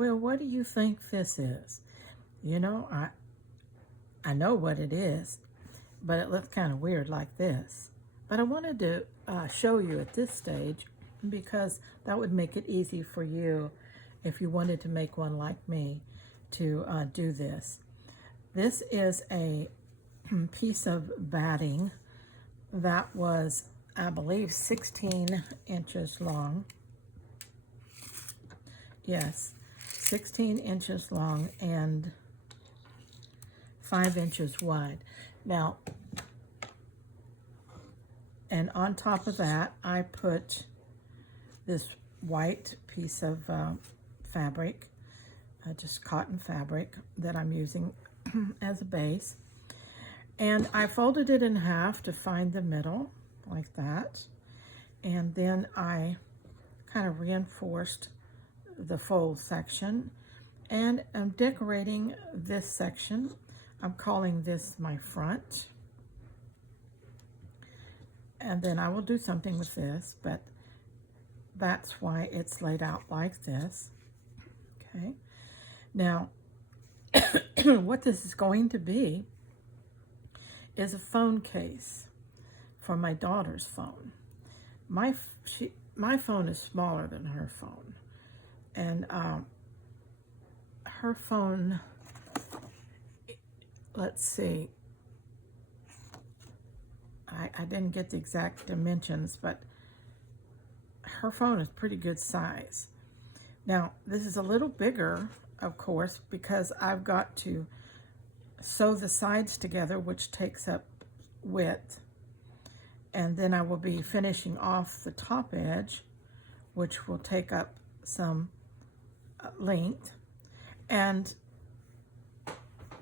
Well, what do you think this is? You know, I know what it is, but it looks kind of weird like this. But I wanted to show you at this stage because that would make it easy for you if you wanted to make one like me to do this. This is a piece of batting that was, I believe, 16 inches long. Yes, 16 inches long and 5 inches wide. Now, and on top of that, I put this white piece of fabric, just cotton fabric that I'm using as a base. And I folded it in half to find the middle, like that. And then I kind of reinforced the fold section. And I'm decorating this section. I'm calling this my front. And then I will do something with this, but that's why it's laid out like this. Okay. Now, what this is going to be is a phone case for my daughter's phone. My phone is smaller than her phone, and her phone, let's see, I didn't get the exact dimensions, but her phone is pretty good size. Now, this is a little bigger, of course, because I've got to sew the sides together, which takes up width. And then I will be finishing off the top edge, which will take up some length. And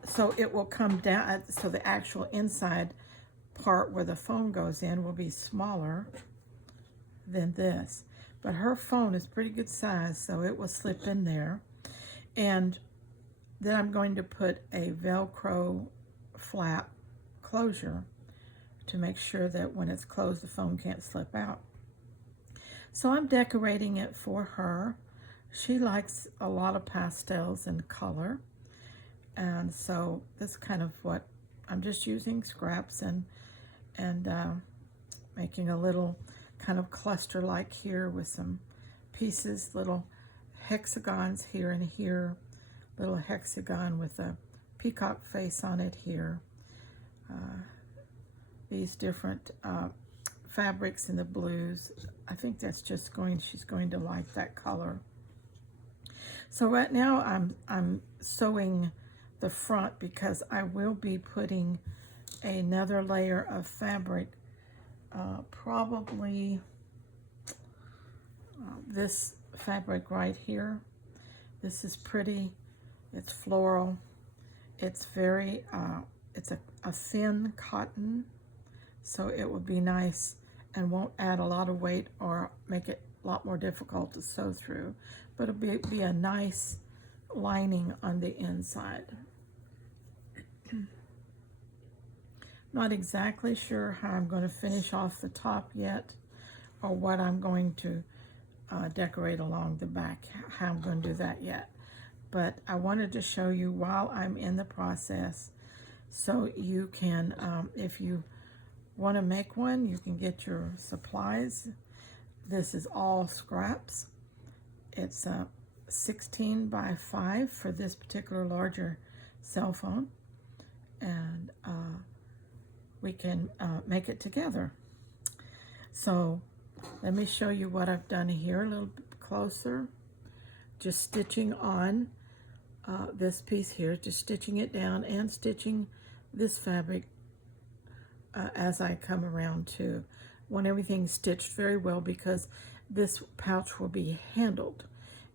so it will come down, so the actual inside part where the phone goes in will be smaller than this. But her phone is pretty good size, so it will slip in there. And then I'm going to put a Velcro flap closure to make sure that when it's closed, the phone can't slip out. So I'm decorating it for her. She likes a lot of pastels and color. And so that's kind of what I'm just using, scraps and making a little kind of cluster like here with some pieces, little hexagons here and here, little hexagon with a peacock face on it here. These different fabrics in the blues. I think that's just she's going to like that color. So right now I'm sewing the front because I will be putting another layer of fabric, probably this fabric right here. This is pretty. It's floral. It's very, it's a thin cotton, so it would be nice and won't add a lot of weight or make it a lot more difficult to sew through, but it'll be a nice lining on the inside. Not exactly sure how I'm going to finish off the top yet, or what I'm going to decorate along the back, how I'm going to do that yet. But I wanted to show you while I'm in the process, so you can, if you want to make one, you can get your supplies. This is all scraps. It's 16 by 5 for this particular larger cell phone, and we can make it together. So let me show you what I've done here a little bit closer. Just stitching on this piece here, just stitching it down and stitching this fabric as I come around to. Want everything stitched very well because this pouch will be handled,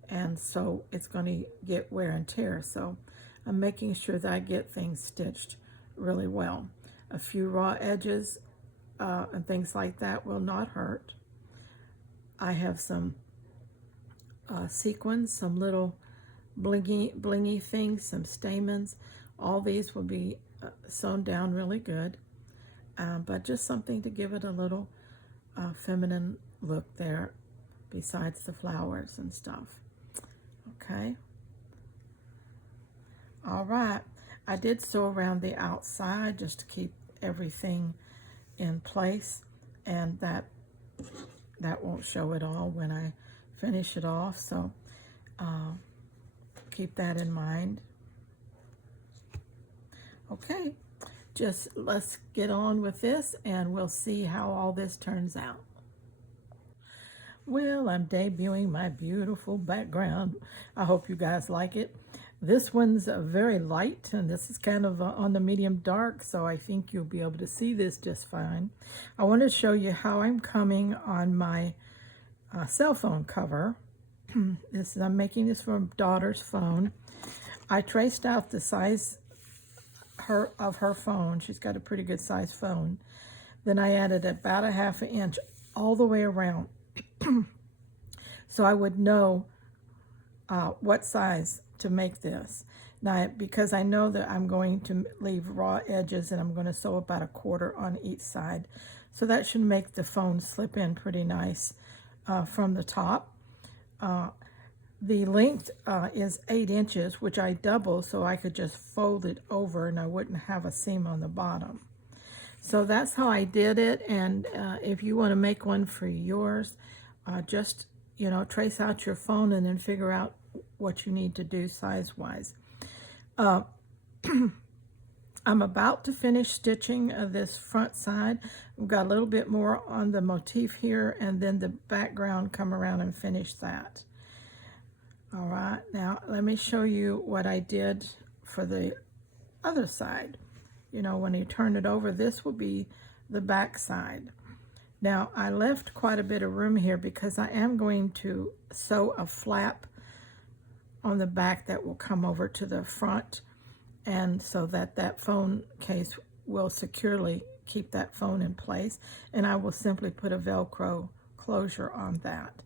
and so it's going to get wear and tear. So I'm making sure that I get things stitched really well. A few raw edges and things like that will not hurt. I have some sequins, some little blingy things, some stamens. All these will be sewn down really good, but just something to give it a little feminine look there besides the flowers and stuff. Okay, All right, I did sew around the outside just to keep everything in place, and that won't show at all when I finish it off, so keep that in mind. Okay, just let's get on with this and we'll see how all this turns out. Well, I'm debuting my beautiful background. I hope you guys like it. This one's very light, and this is kind of on the medium dark, so I think you'll be able to see this just fine. I want to show you how I'm coming on my cell phone cover. I'm making this from daughter's phone. I traced out the size of her phone. She's got a pretty good size phone. Then I added about a ½ inch all the way around, so I would know what size to make this. Now, because I know that I'm going to leave raw edges and I'm going to sew about 1/4 on each side, so that should make the phone slip in pretty nice from the top. The length is 8 inches, which I double so I could just fold it over and I wouldn't have a seam on the bottom. So that's how I did it, and if you want to make one for yours, just, you know, trace out your phone and then figure out what you need to do size-wise. I'm about to finish stitching this front side. We've got a little bit more on the motif here, and then the background, come around and finish that. All right, now let me show you what I did for the other side. You know, when you turn it over, this will be the back side. Now, I left quite a bit of room here because I am going to sew a flap on the back that will come over to the front, and so that that phone case will securely keep that phone in place, and I will simply put a Velcro closure on that.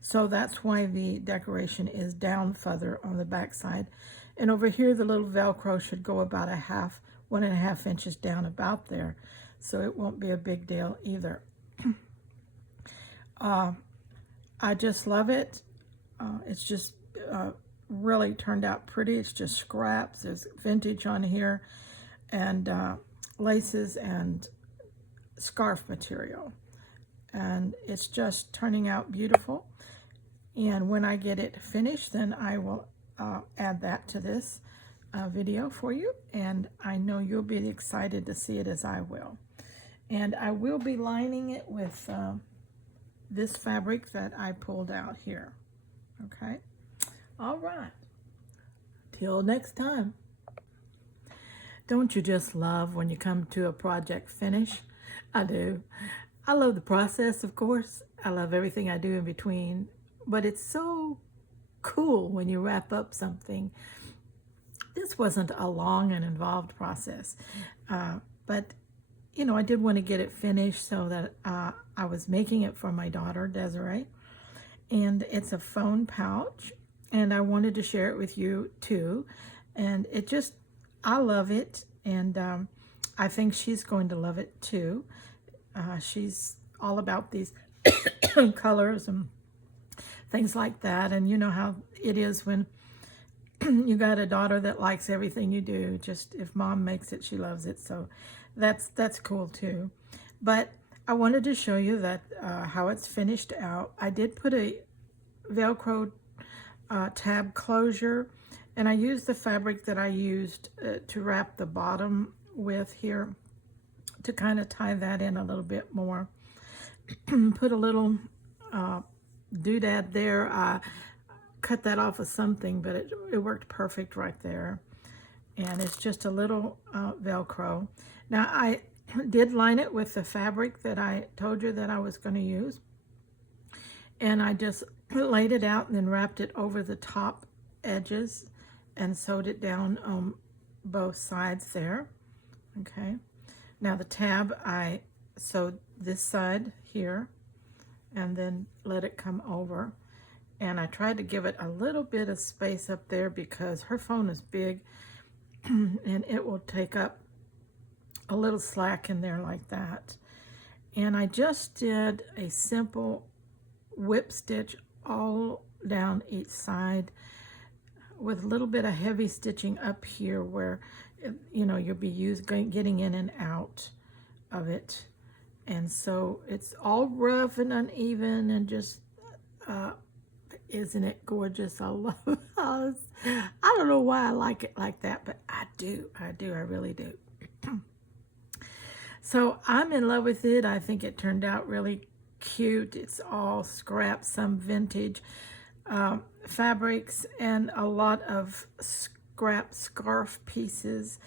So that's why the decoration is down further on the back side. And over here, the little Velcro should go about 1.5 inches down, about there. So it won't be a big deal either. I just love it. It's just really turned out pretty. It's just scraps. There's vintage on here, and laces and scarf material. And it's just turning out beautiful. And when I get it finished, then I will add that to this video for you, and I know you'll be excited to see it as I will. And I will be lining it with this fabric that I pulled out here. Okay, all right, till next time. Don't you just love when you come to a project finish? I do. I love the process, of course. I love everything I do in between, but it's so cool when you wrap up something. This wasn't a long and involved process, but you know, I did want to get it finished, so that I was making it for my daughter, Desiree, and it's a phone pouch, and I wanted to share it with you too. And it just, I love it, and I think she's going to love it too. She's all about these colors and things like that, and you know how it is when you got a daughter that likes everything you do. Just if mom makes it, she loves it. So that's cool too. But I wanted to show you that how it's finished out. I did put a Velcro tab closure, and I used the fabric that I used to wrap the bottom with here to kind of tie that in a little bit more. Put a little doodad there. I cut that off of something, but it worked perfect right there. And it's just a little Velcro. Now, I did line it with the fabric that I told you that I was going to use. And I just laid it out and then wrapped it over the top edges and sewed it down on both sides there. Okay. Now the tab, I sewed this side here and then let it come over. And I tried to give it a little bit of space up there because her phone is big and it will take up a little slack in there like that. And I just did a simple whip stitch all down each side with a little bit of heavy stitching up here where, you know, you'll be getting in and out of it. And so it's all rough and uneven and just, isn't it gorgeous? I love it. I don't know why I like it like that, but I do. I really do. So I'm in love with it. I think it turned out really cute. It's all scrap, some vintage fabrics, and a lot of scrap scarf pieces,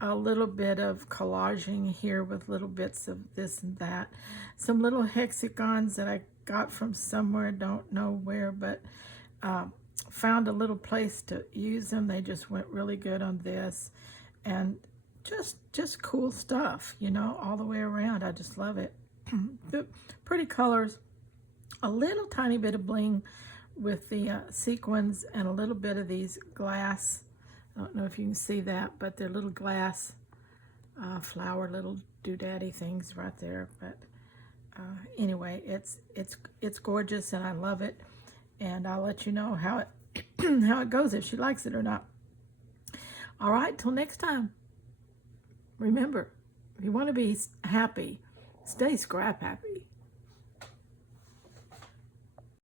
a little bit of collaging here with little bits of this and that, some little hexagons that I got from somewhere, don't know where, but found a little place to use them. They just went really good on this, and just cool stuff, you know, all the way around. I just love it. Pretty colors, a little tiny bit of bling with the sequins, and a little bit of these glass. I don't know if you can see that, but they're little glass flower little doodaddy things right there. But anyway, it's gorgeous, and I love it, and I'll let you know how it how it goes, if she likes it or not. All right, till next time. Remember, if you want to be happy, stay scrap happy.